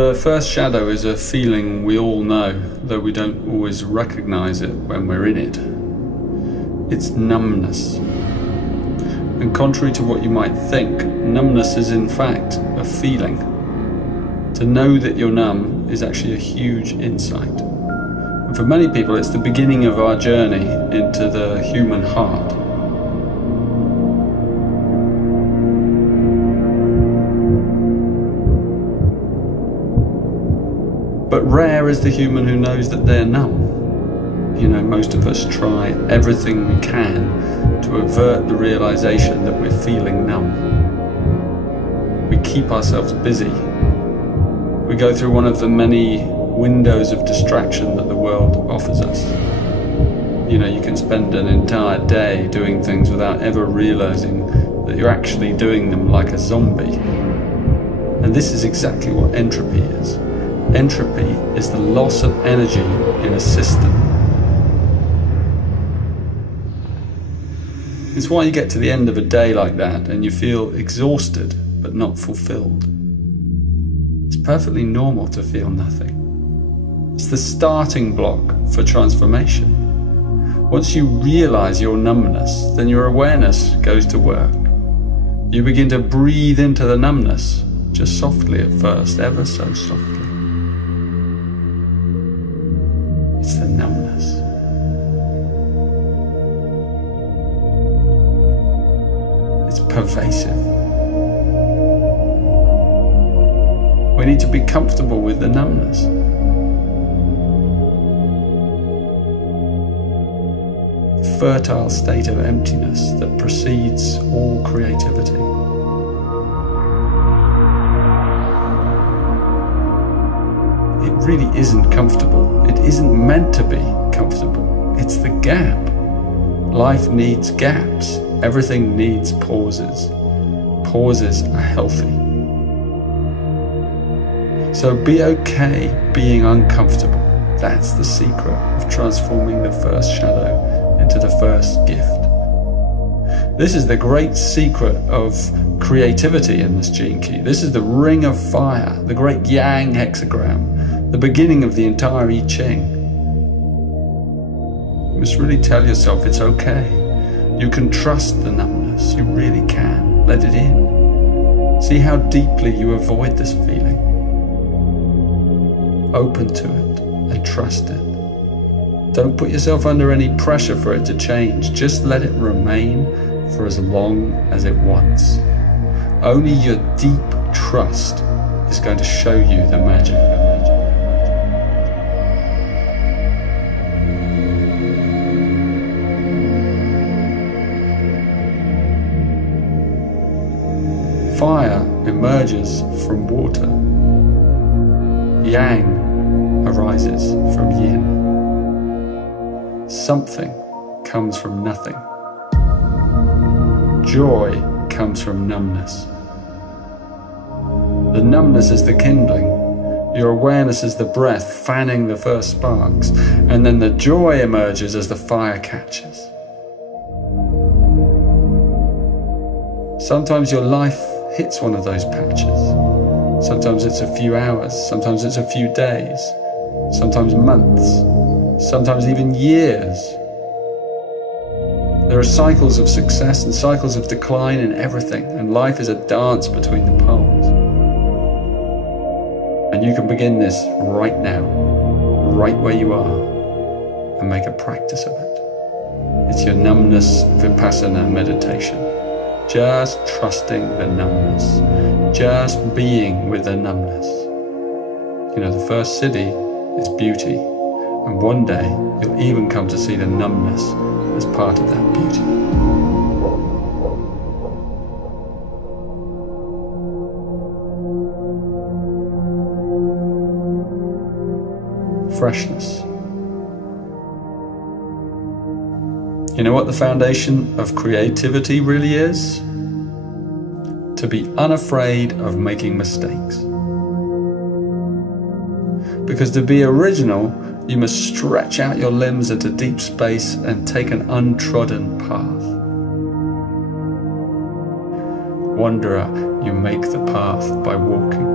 The first shadow is a feeling we all know, though we don't always recognize it when we're in it. It's numbness. And contrary to what you might think, numbness is in fact a feeling. To know that you're numb is actually a huge insight. And for many people, it's the beginning of our journey into the human heart. But rare is the human who knows that they're numb. You know, most of us try everything we can to avert the realization that we're feeling numb. We keep ourselves busy. We go through one of the many windows of distraction that the world offers us. You know, you can spend an entire day doing things without ever realizing that you're actually doing them like a zombie. And this is exactly what entropy is. Entropy is the loss of energy in a system. It's why you get to the end of a day like that and you feel exhausted but not fulfilled. It's perfectly normal to feel nothing. It's the starting block for transformation. Once you realize your numbness, then your awareness goes to work. You begin to breathe into the numbness, just softly at first, ever so softly. It's the numbness. It's pervasive. We need to be comfortable with the numbness. The fertile state of emptiness that precedes all creativity. It really isn't comfortable. It isn't meant to be comfortable. It's the gap. Life needs gaps. Everything needs pauses. Pauses are healthy. So be okay being uncomfortable. That's the secret of transforming the first shadow into the first gift. This is the great secret of creativity in this gene key. This is the ring of fire, the great yang hexagram, the beginning of the entire I Ching. You must really tell yourself it's okay. You can trust the numbness. You really can. Let it in. See how deeply you avoid this feeling. Open to it and trust it. Don't put yourself under any pressure for it to change. Just let it remain for as long as it wants. Only your deep trust is going to show you the magic. Fire emerges from water. Yang arises from yin. Something comes from nothing. Joy comes from numbness. The numbness is the kindling. Your awareness is the breath fanning the first sparks, and then the joy emerges as the fire catches. Sometimes your life hits one of those patches. Sometimes it's a few hours, sometimes it's a few days, sometimes months, sometimes even years. There are cycles of success and cycles of decline in everything, and life is a dance between the poles. And you can begin this right now, right where you are, and make a practice of it. It's your numbness vipassana meditation. Just trusting the numbness, just being with the numbness. You know, the first siddhi is beauty, and one day you'll even come to see the numbness as part of that beauty. Freshness. You know what the foundation of creativity really is? To be unafraid of making mistakes. Because to be original, you must stretch out your limbs into deep space and take an untrodden path. Wanderer, you make the path by walking.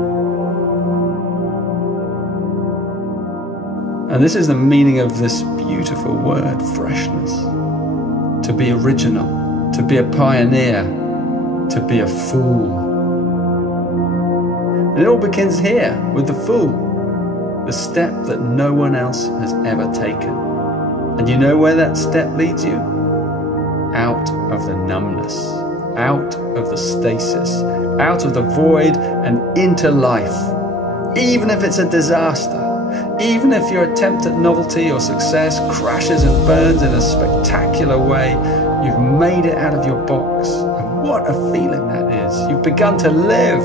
And this is the meaning of this beautiful word, freshness. To be original, to be a pioneer, to be a fool. And it all begins here with the fool, the step that no one else has ever taken. And you know where that step leads you? Out of the numbness, out of the stasis, out of the void and into life. Even if it's a disaster, even if your attempt at novelty or success crashes and burns in a spectacular way, you've made it out of your box. And what a feeling that is. You've begun to live.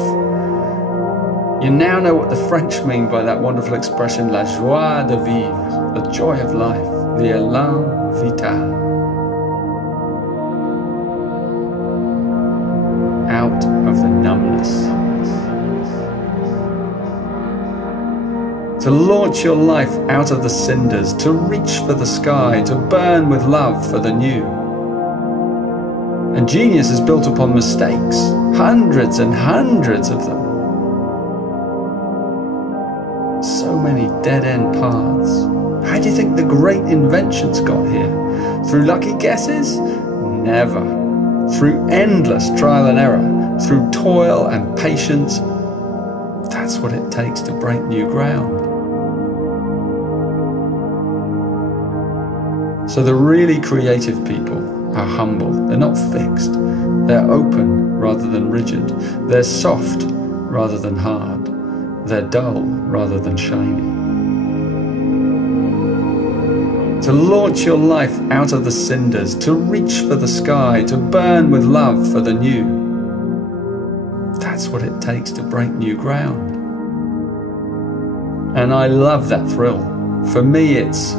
You now know what the French mean by that wonderful expression, la joie de vivre, the joy of life, the élan vital. Out of the numbness. To launch your life out of the cinders, to reach for the sky, to burn with love for the new. And genius is built upon mistakes, hundreds and hundreds of them. So many dead-end paths. How do you think the great inventions got here? Through lucky guesses? Never. Through endless trial and error, through toil and patience. That's what it takes to break new ground. So the really creative people are humble. They're not fixed. They're open rather than rigid. They're soft rather than hard. They're dull rather than shiny. To launch your life out of the cinders, to reach for the sky, to burn with love for the new. That's what it takes to break new ground. And I love that thrill. For me, it's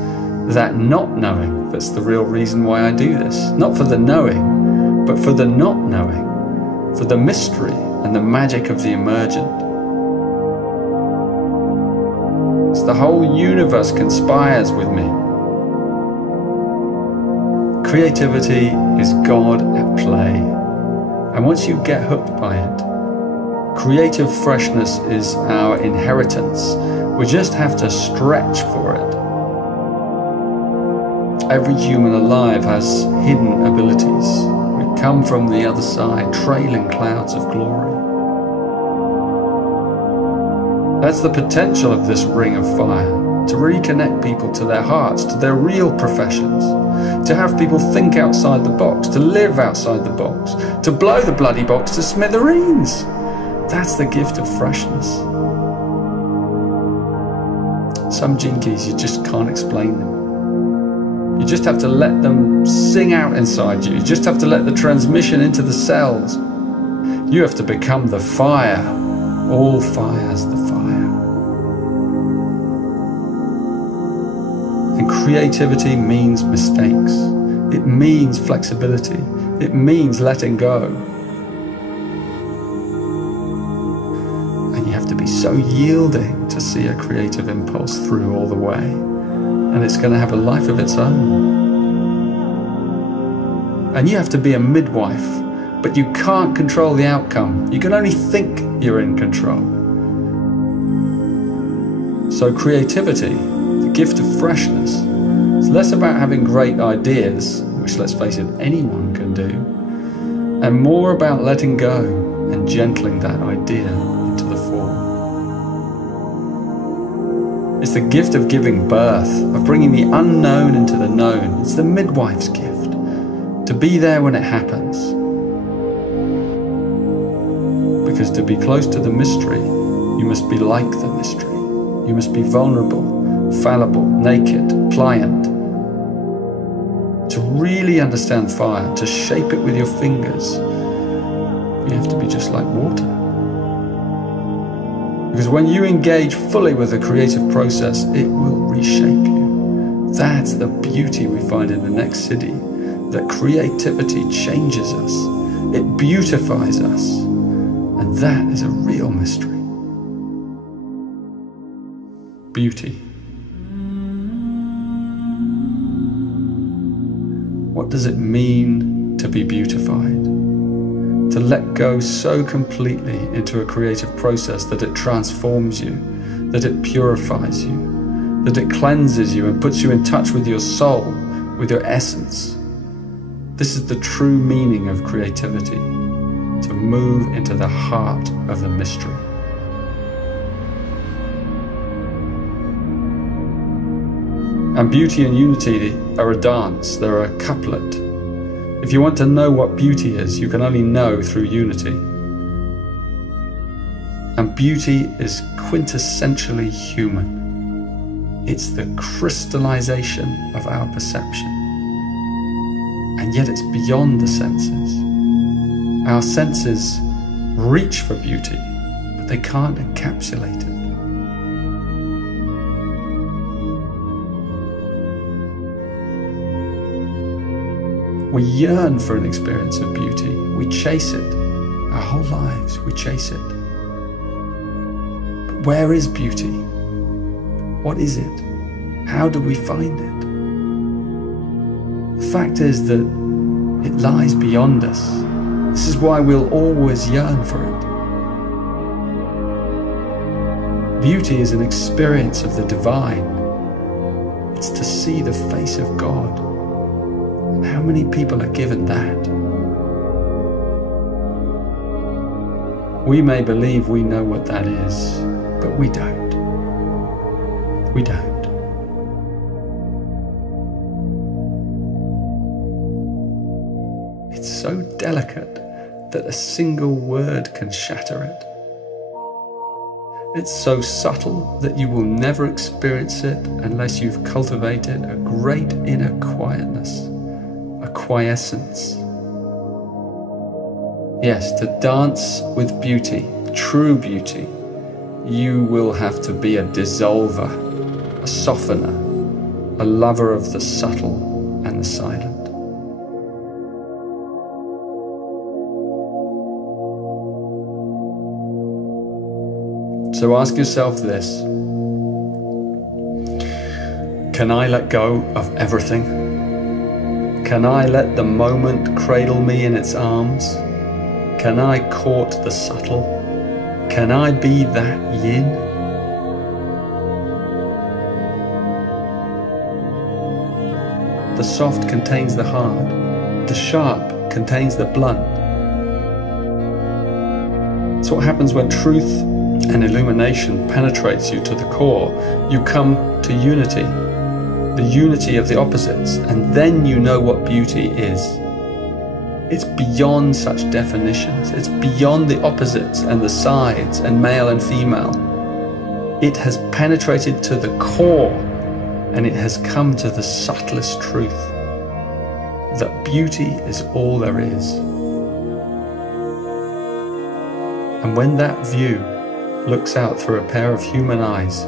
that not knowing that's the real reason why I do this. Not for the knowing, but for the not knowing, for the mystery and the magic of the emergent. It's the whole universe conspires with me. Creativity is God at play. And once you get hooked by it, creative freshness is our inheritance. We just have to stretch for it. Every human alive has hidden abilities. We come from the other side, trailing clouds of glory. That's the potential of this ring of fire, to reconnect people to their hearts, to their real professions, to have people think outside the box, to live outside the box, to blow the bloody box to smithereens. That's the gift of freshness. Some gene keys, you just can't explain them. You just have to let them sing out inside you. You just have to let the transmission into the cells. You have to become the fire. All fire's the fire. And creativity means mistakes. It means flexibility. It means letting go. And you have to be so yielding to see a creative impulse through all the way. And it's going to have a life of its own. And you have to be a midwife, but you can't control the outcome. You can only think you're in control. So creativity, the gift of freshness, is less about having great ideas, which, let's face it, anyone can do, and more about letting go and gentling that idea into the form. It's the gift of giving birth, of bringing the unknown into the known. It's the midwife's gift, to be there when it happens. Because to be close to the mystery, you must be like the mystery. You must be vulnerable, fallible, naked, pliant. To really understand fire, to shape it with your fingers, you have to be just like water. Because when you engage fully with the creative process, it will reshape you. That's the beauty we find in the next city, that creativity changes us. It beautifies us. And that is a real mystery. Beauty. What does it mean to be beautified? To let go so completely into a creative process that it transforms you, that it purifies you, that it cleanses you and puts you in touch with your soul, with your essence. This is the true meaning of creativity, to move into the heart of the mystery. And beauty and unity are a dance, they're a couplet. If you want to know what beauty is, you can only know through unity. And beauty is quintessentially human. It's the crystallization of our perception. And yet it's beyond the senses. Our senses reach for beauty, but they can't encapsulate it. We yearn for an experience of beauty. We chase it. Our whole lives, we chase it. But where is beauty? What is it? How do we find it? The fact is that it lies beyond us. This is why we'll always yearn for it. Beauty is an experience of the divine. It's to see the face of God. And how many people are given that? We may believe we know what that is, but we don't. We don't. It's so delicate that a single word can shatter it. It's so subtle that you will never experience it unless you've cultivated a great inner quietness, a quiescence. Yes, to dance with beauty, true beauty, you will have to be a dissolver, a softener, a lover of the subtle and the silent. So ask yourself this: can I let go of everything? Can I let the moment cradle me in its arms? Can I court the subtle? Can I be that yin? The soft contains the hard, the sharp contains the blunt. It's what happens when truth and illumination penetrates you to the core. You come to unity, the unity of the opposites, and then you know what beauty is. It's beyond such definitions. It's beyond the opposites and the sides and male and female. It has penetrated to the core, and it has come to the subtlest truth, that beauty is all there is. And when that view looks out through a pair of human eyes,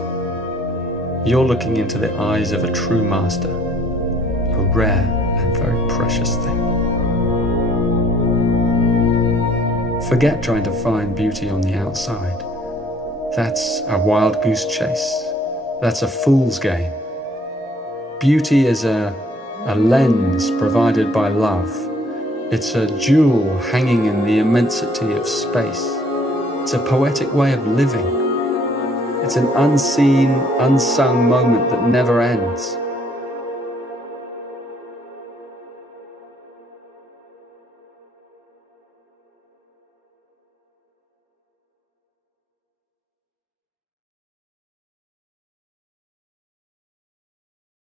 you're looking into the eyes of a true master, a rare and very precious thing. Forget trying to find beauty on the outside. That's a wild goose chase. That's a fool's game. Beauty is a lens provided by love. It's a jewel hanging in the immensity of space. It's a poetic way of living. It's an unseen, unsung moment that never ends.